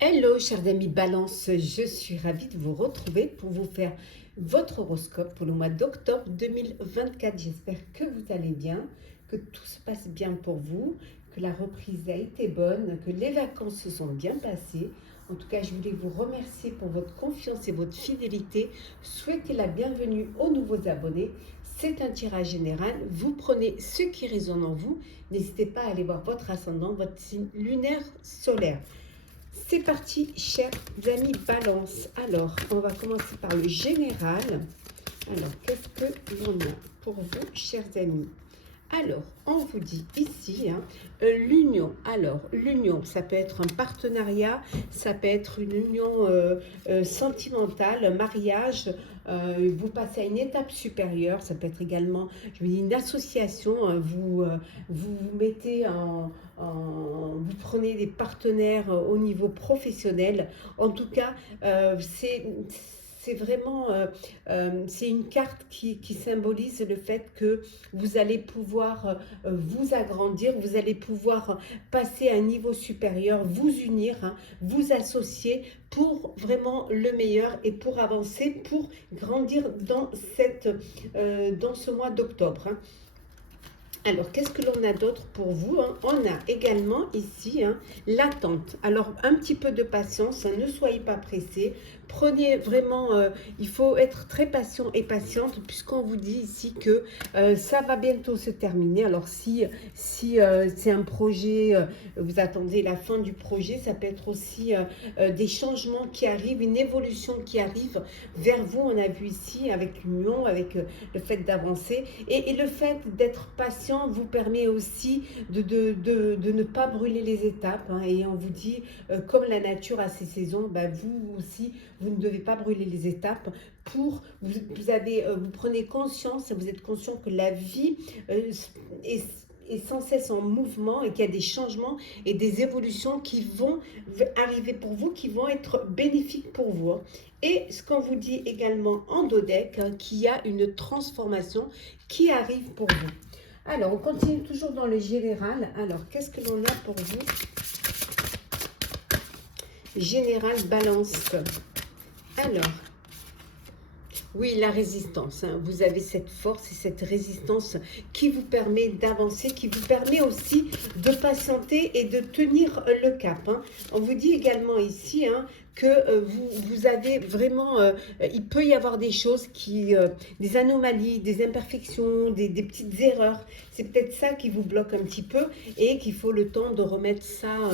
Hello chers amis Balance, je suis ravie de vous retrouver pour vous faire votre horoscope pour le mois d'octobre 2024. J'espère que vous allez bien, que tout se passe bien pour vous, que la reprise a été bonne, que les vacances se sont bien passées. En tout cas, je voulais vous remercier pour votre confiance et votre fidélité. Souhaitez la bienvenue aux nouveaux abonnés. C'est un tirage général. Vous prenez ce qui résonne en vous. N'hésitez pas à aller voir votre ascendant, votre signe lunaire solaire. C'est parti, chers amis Balance. Alors, on va commencer par le général. Alors, qu'est-ce que l'on a pour vous, chers amis? Alors, on vous dit ici, l'union. Alors, l'union, ça peut être un partenariat, ça peut être une union sentimentale, un mariage, vous passez à une étape supérieure, ça peut être également, je veux dire, une association, vous mettez vous prenez des partenaires au niveau professionnel. En tout cas, c'est vraiment, c'est une carte qui symbolise le fait que vous allez pouvoir vous agrandir, vous allez pouvoir passer à un niveau supérieur, vous unir, vous associer pour vraiment le meilleur et pour avancer, pour grandir dans ce mois d'octobre. Alors, qu'est-ce que l'on a d'autre pour vous? On a également ici l'attente. Alors, un petit peu de patience, ne soyez pas pressés. Prenez vraiment, il faut être très patient et patiente puisqu'on vous dit ici que ça va bientôt se terminer. Alors, si c'est un projet, vous attendez la fin du projet, ça peut être aussi des changements qui arrivent, une évolution qui arrive vers vous. On a vu ici avec l'union, avec le fait d'avancer et le fait d'être patient vous permet aussi de ne pas brûler les étapes. Et on vous dit, comme la nature a ses saisons, vous aussi, vous ne devez pas brûler les étapes. Vous prenez conscience, vous êtes conscient que la vie est sans cesse en mouvement et qu'il y a des changements et des évolutions qui vont arriver pour vous, qui vont être bénéfiques pour vous. Et ce qu'on vous dit également en dodec, qu'il y a une transformation qui arrive pour vous. Alors, on continue toujours dans le général. Alors, qu'est-ce que l'on a pour vous? Général Balance. Alors, oui, la résistance. Vous avez cette force et cette résistance qui vous permet d'avancer, qui vous permet aussi de patienter et de tenir le cap. On vous dit également ici que vous avez vraiment, il peut y avoir des choses des anomalies, des imperfections, des petites erreurs. C'est peut-être ça qui vous bloque un petit peu et qu'il faut le temps de remettre ça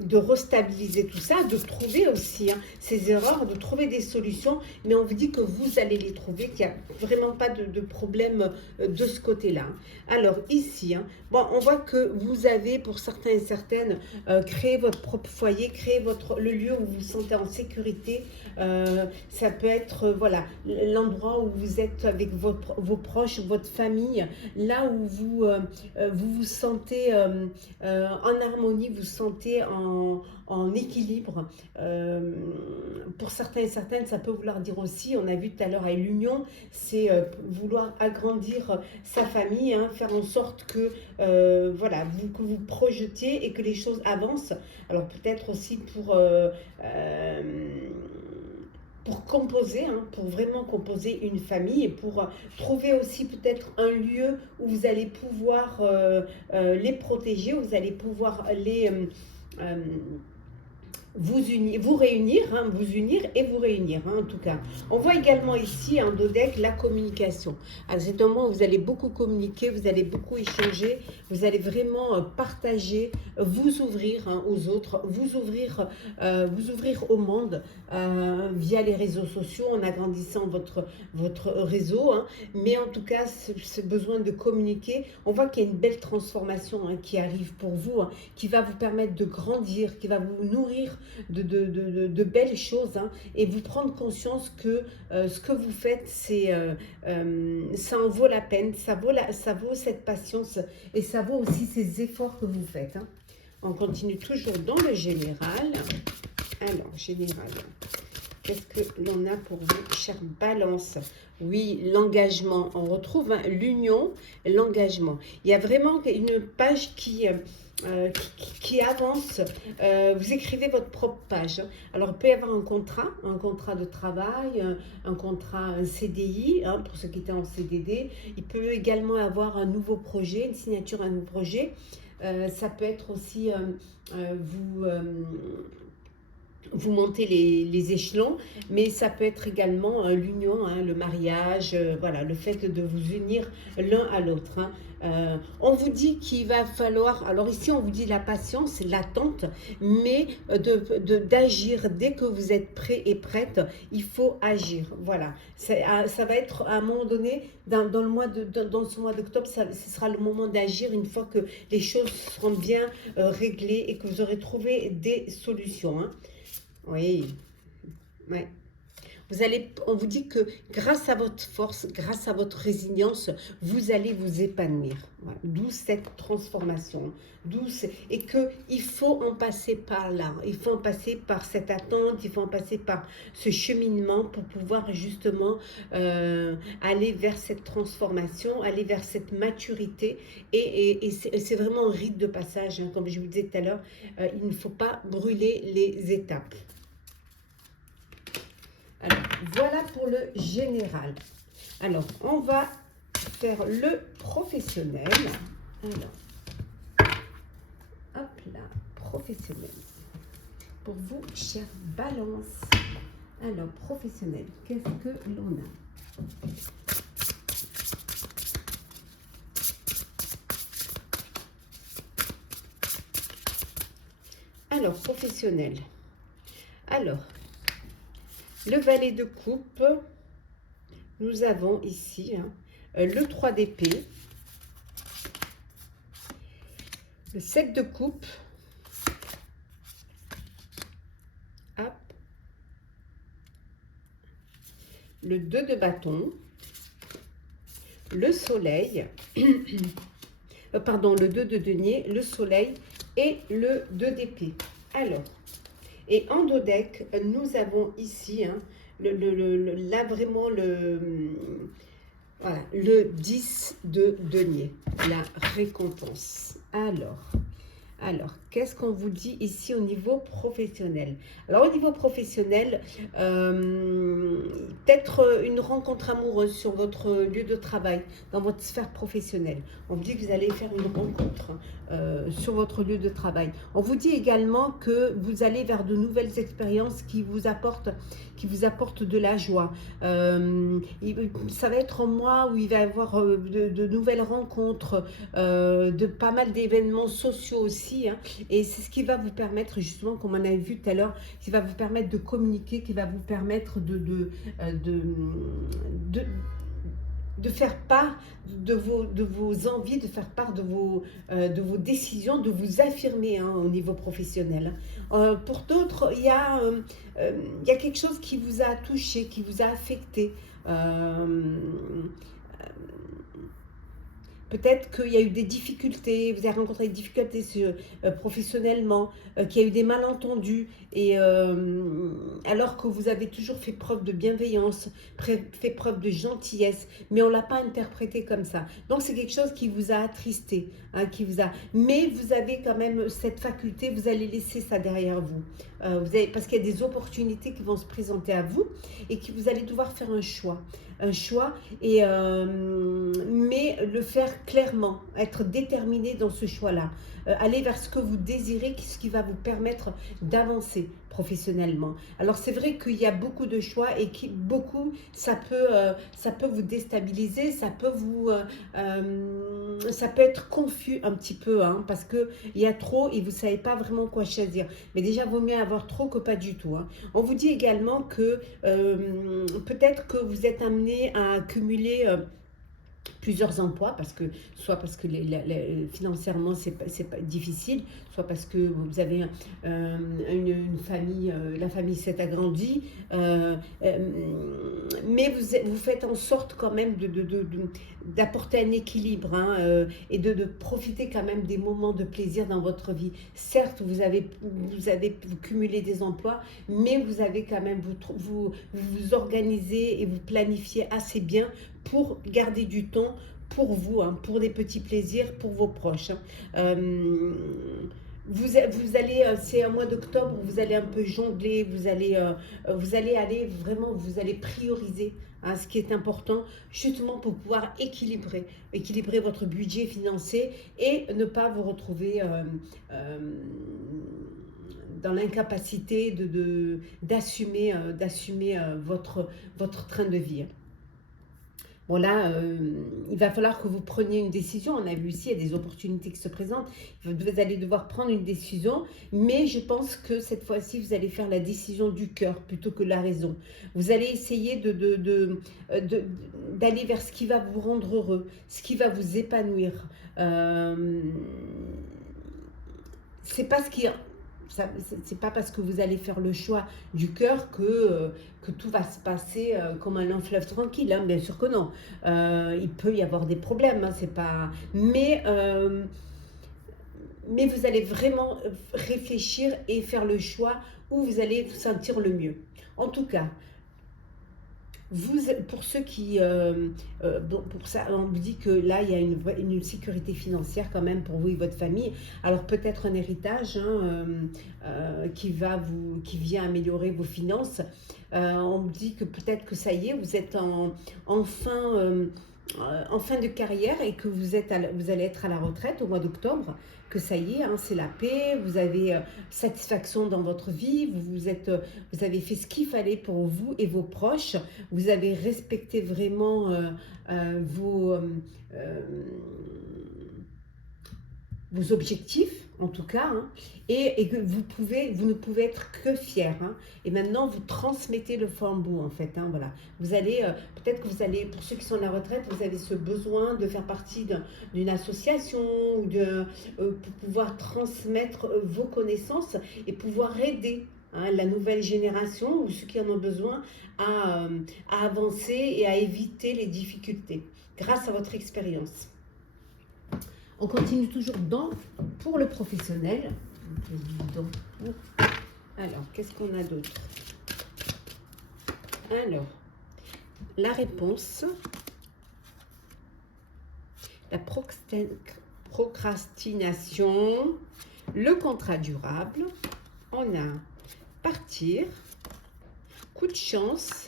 de restabiliser tout ça, de trouver aussi ces erreurs, de trouver des solutions, mais on vous dit que vous allez les trouver, qu'il n'y a vraiment pas de problème de ce côté-là. Alors ici, bon, on voit que vous avez pour certains et certaines créé votre propre foyer, créé le lieu où vous vous sentez en sécurité. Ça peut être voilà l'endroit où vous êtes avec vos proches, votre famille, là où vous vous sentez en harmonie, vous sentez en équilibre. Pour certains et certaines, ça peut vouloir dire aussi, on a vu tout à l'heure à l'union, c'est vouloir agrandir sa famille, faire en sorte que voilà, que vous projetiez et que les choses avancent. Alors peut-être aussi pour composer, pour vraiment composer une famille et pour trouver aussi peut-être un lieu où vous allez pouvoir les protéger, où vous allez pouvoir vous réunir, vous unir et vous réunir, en tout cas. On voit également ici en dodec la communication. C'est un moment où vous allez beaucoup communiquer, vous allez beaucoup échanger, vous allez vraiment partager, vous ouvrir aux autres, vous ouvrir au monde via les réseaux sociaux, en agrandissant votre réseau. Mais en tout cas, ce besoin de communiquer, on voit qu'il y a une belle transformation qui arrive pour vous, qui va vous permettre de grandir, qui va vous nourrir de belles choses et vous prendre conscience que ce que vous faites, ça en vaut la peine, ça vaut cette patience et ça vaut aussi ces efforts que vous faites. On continue toujours dans le général. Alors, général. Qu'est-ce que l'on a pour vous, chère Balance? Oui, l'engagement. On retrouve hein, l'union, l'engagement. Il y a vraiment une page qui avance. Vous écrivez votre propre page. Hein. Alors, il peut y avoir un contrat de travail, un contrat, un CDI, hein, pour ceux qui étaient en CDD. Il peut également avoir un nouveau projet, une signature à un nouveau projet. Ça peut être aussi vous montez les échelons, mais ça peut être également l'union, hein, le mariage, voilà, le fait de vous unir l'un à l'autre. Hein. On vous dit qu'il va falloir, alors ici on vous dit la patience, l'attente, mais d'agir dès que vous êtes prêt et prête, il faut agir. Voilà, ça va être à un moment donné, dans ce mois d'octobre, ce sera le moment d'agir une fois que les choses seront bien réglées et que vous aurez trouvé des solutions. Hein. Oui, ouais. On vous dit que grâce à votre force, grâce à votre résilience, vous allez vous épanouir. Voilà. D'où cette transformation. Et qu'il faut en passer par là. Il faut en passer par cette attente, il faut en passer par ce cheminement pour pouvoir justement aller vers cette transformation, aller vers cette maturité. Et c'est vraiment un rite de passage. Hein. Comme je vous disais tout à l'heure, il ne faut pas brûler les étapes. Alors, voilà pour le général. Alors, on va faire le professionnel. Alors, hop là, professionnel. Pour vous, chère Balance. Alors, professionnel, qu'est-ce que l'on a? Alors, professionnel. Alors, le valet de coupe, nous avons ici hein, le 3 d'épée, le 7 de coupe, hop, le 2 de bâton, le soleil, pardon, le 2 de denier, le soleil et le 2 d'épée. Alors, et en dos deck, nous avons ici, hein, là vraiment voilà, le 10 de denier, la récompense. Alors, qu'est-ce qu'on vous dit ici au niveau professionnel? Alors, au niveau professionnel, peut-être une rencontre amoureuse sur votre lieu de travail, dans votre sphère professionnelle. On vous dit que vous allez faire une rencontre sur votre lieu de travail. On vous dit également que vous allez vers de nouvelles expériences qui vous apportent de la joie. Ça va être un mois où il va y avoir de nouvelles rencontres, de pas mal d'événements sociaux aussi. Hein, et c'est ce qui va vous permettre justement, comme on avait vu tout à l'heure, qui va vous permettre de communiquer, qui va vous permettre de faire part de vos envies, de faire part de vos décisions, de vous affirmer hein, au niveau professionnel. Pour d'autres, il y a quelque chose qui vous a touché, qui vous a affecté. Peut-être qu'il y a eu des difficultés, vous avez rencontré des difficultés professionnellement, qu'il y a eu des malentendus, et alors que vous avez toujours fait preuve de bienveillance, fait preuve de gentillesse, mais on ne l'a pas interprété comme ça. Donc c'est quelque chose qui vous a attristé, hein, mais vous avez quand même cette faculté, vous allez laisser ça derrière vous. Parce qu'il y a des opportunités qui vont se présenter à vous et que vous allez devoir faire un choix, mais le faire clairement, être déterminé dans ce choix-là, aller vers ce que vous désirez, ce qui va vous permettre d'avancer professionnellement. Alors c'est vrai qu'il y a beaucoup de choix et ça peut vous déstabiliser, ça peut être confus un petit peu, hein, parce que il y a trop et vous savez pas vraiment quoi choisir. Mais déjà vaut mieux avoir trop que pas du tout. Hein. On vous dit également que peut-être que vous êtes amené à accumuler plusieurs emplois, parce que soit parce que financièrement c'est pas difficile, soit parce que vous avez une famille, la famille s'est agrandie, mais vous faites en sorte quand même d'apporter un équilibre, hein, et de profiter quand même des moments de plaisir dans votre vie. Certes, vous cumulez des emplois, mais vous avez quand même, vous organisez et vous planifiez assez bien pour garder du temps pour vous, hein, pour des petits plaisirs, pour vos proches, hein. Vous allez, c'est un mois d'octobre, vous allez un peu jongler, vous allez aller vraiment, vous allez prioriser, hein, ce qui est important, justement pour pouvoir équilibrer votre budget financier et ne pas vous retrouver dans l'incapacité d'assumer votre train de vie. Bon là, il va falloir que vous preniez une décision. On a vu ici, il y a des opportunités qui se présentent. Vous allez devoir prendre une décision, mais je pense que cette fois-ci, vous allez faire la décision du cœur plutôt que la raison. Vous allez essayer d'aller vers ce qui va vous rendre heureux, ce qui va vous épanouir. C'est pas ce qui... C'est pas parce que vous allez faire le choix du cœur que tout va se passer comme un long fleuve tranquille, hein. Bien sûr que non. Il peut y avoir des problèmes, hein, c'est pas... mais vous allez vraiment réfléchir et faire le choix où vous allez vous sentir le mieux. En tout cas, pour ceux qui, pour ça, on vous dit que là, il y a une sécurité financière quand même pour vous et votre famille. Alors peut-être un héritage, hein, qui vient améliorer vos finances. On me dit que peut-être que ça y est, vous êtes en fin de carrière et que vous allez être à la retraite au mois d'octobre, que ça y est, hein, c'est la paix, vous avez satisfaction dans votre vie, vous avez fait ce qu'il fallait pour vous et vos proches, vous avez respecté vraiment vos objectifs, en tout cas, hein, et que vous ne pouvez être que fiers, hein. Et maintenant, vous transmettez le flambeau, en fait, hein, voilà. Vous allez, peut-être que vous allez, pour ceux qui sont à la retraite, vous avez ce besoin de faire partie d'une association, ou pour pouvoir transmettre vos connaissances et pouvoir aider, hein, la nouvelle génération ou ceux qui en ont besoin à avancer et à éviter les difficultés grâce à votre expérience. On continue toujours pour le professionnel. Alors, qu'est-ce qu'on a d'autre? Alors, la réponse, la procrastination, le contrat durable, on a partir, coup de chance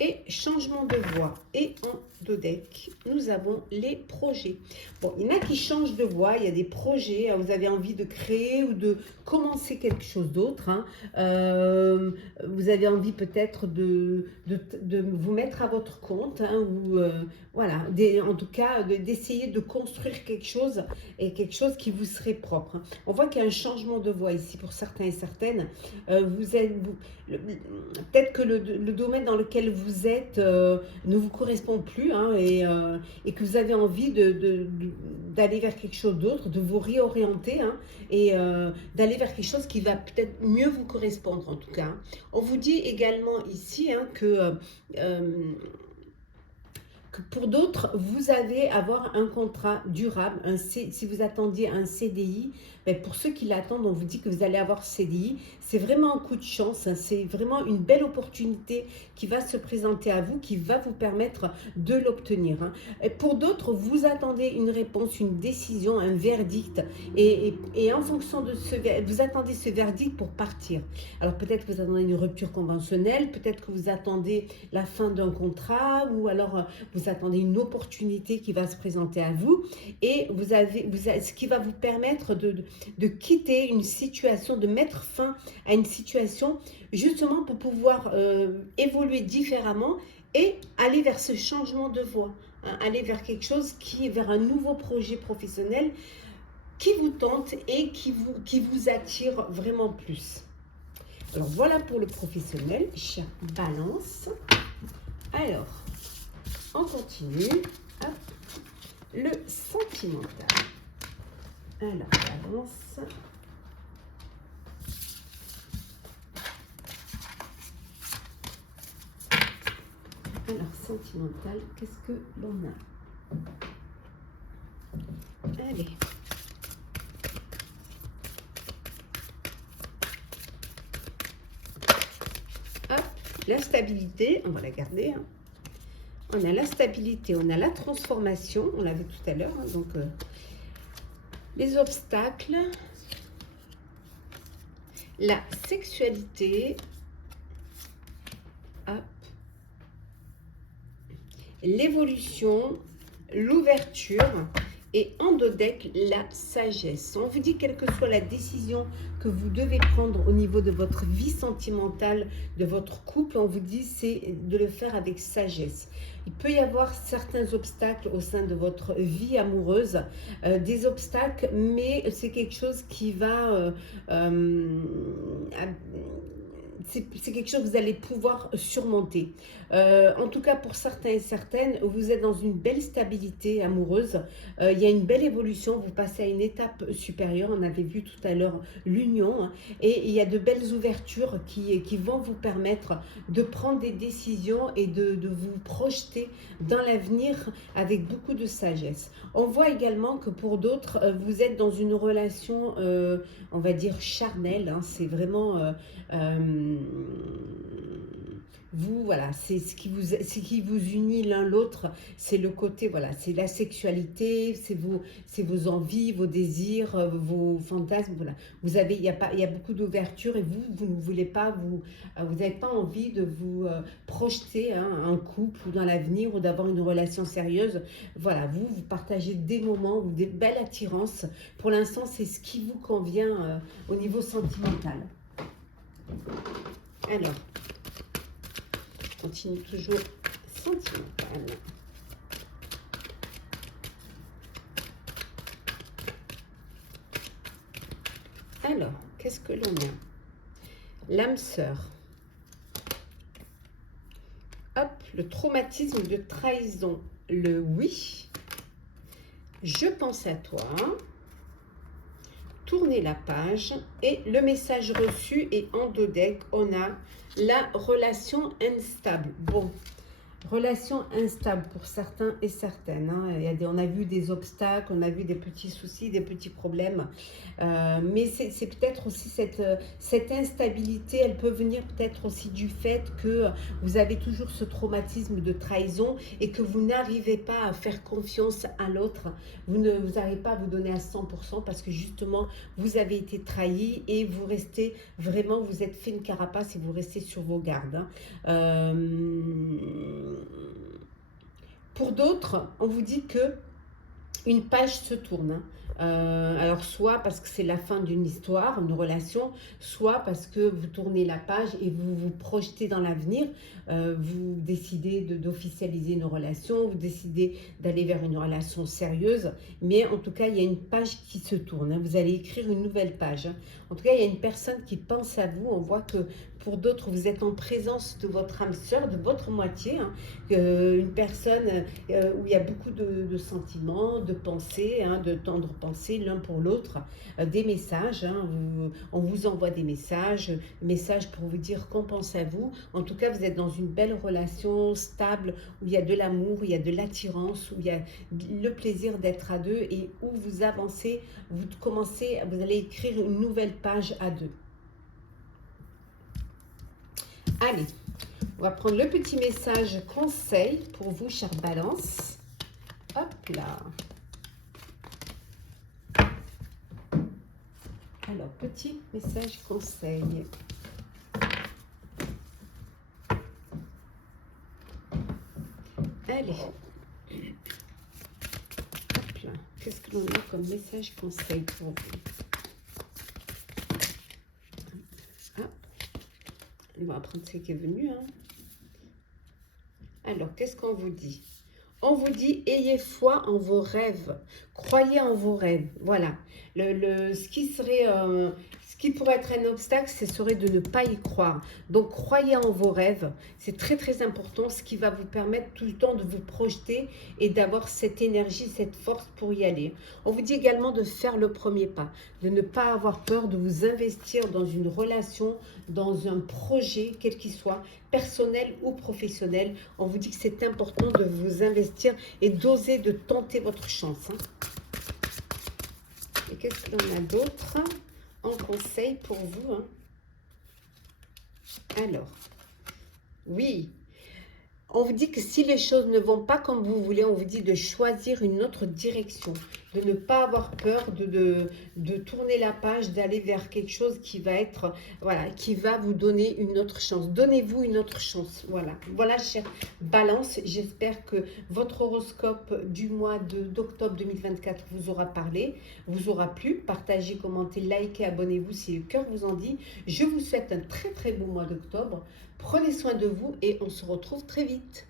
et changement de voie. Et en dos deck, nous avons les projets. Bon, il y en a qui changent de voie, il y a des projets, vous avez envie de créer ou de commencer quelque chose d'autre, hein. Vous avez envie peut-être de vous mettre à votre compte, hein, ou voilà, en tout cas d'essayer de construire quelque chose et quelque chose qui vous serait propre, hein. On voit qu'il y a un changement de voie ici pour certains et certaines. Peut-être que le domaine dans lequel vous êtes ne vous correspond plus, hein, et que vous avez envie d'aller vers quelque chose d'autre, de vous réorienter, hein, et d'aller vers quelque chose qui va peut-être mieux vous correspondre, en tout cas, hein. On vous dit également ici, hein, que pour d'autres, vous allez avoir un contrat durable, si vous attendiez un CDI, ben pour ceux qui l'attendent, on vous dit que vous allez avoir CDI. C'est vraiment un coup de chance, hein, c'est vraiment une belle opportunité qui va se présenter à vous, qui va vous permettre de l'obtenir, hein. Et pour d'autres, vous attendez une réponse, une décision, un verdict, et en fonction de vous attendez ce verdict pour partir. Alors peut-être que vous attendez une rupture conventionnelle, peut-être que vous attendez la fin d'un contrat, ou alors vous attendez une opportunité qui va se présenter à vous, et ce qui va vous permettre de quitter une situation, de mettre fin à une situation, justement pour pouvoir évoluer différemment et aller vers ce changement de voie, hein, aller vers quelque chose vers un nouveau projet professionnel qui vous tente et qui vous attire vraiment plus. Alors voilà pour le professionnel, chère Balance. Alors, on continue. Hop. le sentimental. Alors, Balance. Alors, sentimental, qu'est-ce que l'on a? Allez. Hop, la stabilité, on va la garder. Hein. On a la stabilité, on a la transformation, on l'avait tout à l'heure. Hein, donc, les obstacles, la sexualité, hop, l'évolution, l'ouverture et en dos deck, la sagesse. On vous dit, quelle que soit la décision que vous devez prendre au niveau de votre vie sentimentale, de votre couple, on vous dit, c'est de le faire avec sagesse. Il peut y avoir certains obstacles au sein de votre vie amoureuse, des obstacles, mais c'est quelque chose qui va... c'est quelque chose que vous allez pouvoir surmonter. En tout cas, pour certains et certaines, vous êtes dans une belle stabilité amoureuse. Il y a une belle évolution. Vous passez à une étape supérieure. On avait vu tout à l'heure l'union. Hein, et il y a de belles ouvertures qui vont vous permettre de prendre des décisions et de vous projeter dans l'avenir avec beaucoup de sagesse. On voit également que pour d'autres, vous êtes dans une relation, on va dire, charnelle. Hein, c'est vraiment... vous, voilà, c'est ce qui vous unit l'un l'autre, c'est le côté, voilà, c'est la sexualité, c'est vos envies, vos désirs, vos fantasmes, voilà. Vous avez, il y a beaucoup d'ouverture et vous ne voulez pas, vous n'avez pas envie de vous projeter hein, un couple ou dans l'avenir ou d'avoir une relation sérieuse. Voilà, vous partagez des moments ou des belles attirances. Pour l'instant, c'est ce qui vous convient au niveau sentimental. Alors, continue toujours sentimental. Alors, qu'est-ce que l'on a? L'âme sœur. Hop, le traumatisme de trahison. Le oui. Je pense à toi. Tourner la page et le message reçu et en dos deck on a la relation instable. Bon, relation instable pour certains et certaines. Hein. On a vu des obstacles, on a vu des petits soucis, des petits problèmes. Mais c'est peut-être aussi cette instabilité, elle peut venir peut-être aussi du fait que vous avez toujours ce traumatisme de trahison et que vous n'arrivez pas à faire confiance à l'autre. Vous n'arrivez pas à vous donner à 100% parce que justement, vous avez été trahi et vous restez vraiment, vous êtes fait une carapace et vous restez sur vos gardes. Hein. Pour d'autres, on vous dit que une page se tourne. Hein. Alors soit parce que c'est la fin d'une histoire, une relation, soit parce que vous tournez la page et vous vous projetez dans l'avenir, vous décidez d'officialiser une relation, vous décidez d'aller vers une relation sérieuse, mais en tout cas il y a une page qui se tourne, hein. Vous allez écrire une nouvelle page. Hein. En tout cas il y a une personne qui pense à vous, on voit que pour d'autres, vous êtes en présence de votre âme sœur, de votre moitié, hein, une personne où il y a beaucoup de sentiments, de pensées, hein, de tendres pensées l'un pour l'autre, des messages, hein, on vous envoie des messages pour vous dire qu'on pense à vous. En tout cas, vous êtes dans une belle relation stable, où il y a de l'amour, où il y a de l'attirance, où il y a le plaisir d'être à deux et où vous avancez, vous allez écrire une nouvelle page à deux. Allez, on va prendre le petit message conseil pour vous, chère Balance. Hop là. Alors, petit message conseil. Allez. Hop là. Qu'est-ce que l'on a comme message conseil pour vous? On va prendre ce qui est venu. Hein. Alors, qu'est-ce qu'on vous dit? On vous dit, ayez foi en vos rêves. Croyez en vos rêves. Voilà. Ce Ce qui pourrait être un obstacle, ce serait de ne pas y croire. Donc, croyez en vos rêves. C'est très, très important, ce qui va vous permettre tout le temps de vous projeter et d'avoir cette énergie, cette force pour y aller. On vous dit également de faire le premier pas, de ne pas avoir peur, de vous investir dans une relation, dans un projet, quel qu'il soit, personnel ou professionnel. On vous dit que c'est important de vous investir et d'oser de tenter votre chance. Et qu'est-ce qu'on a d'autre en conseil pour vous? Alors, oui, on vous dit que si les choses ne vont pas comme vous voulez, on vous dit de choisir une autre direction, de ne pas avoir peur de tourner la page, d'aller vers quelque chose qui va être, voilà, qui va vous donner une autre chance. Donnez-vous une autre chance. Voilà, voilà, chère Balance, j'espère que votre horoscope du mois d'octobre 2024 vous aura parlé, vous aura plu. Partagez, commentez, likez, abonnez-vous si le cœur vous en dit. Je vous souhaite un très très beau mois d'octobre. Prenez soin de vous et on se retrouve très vite.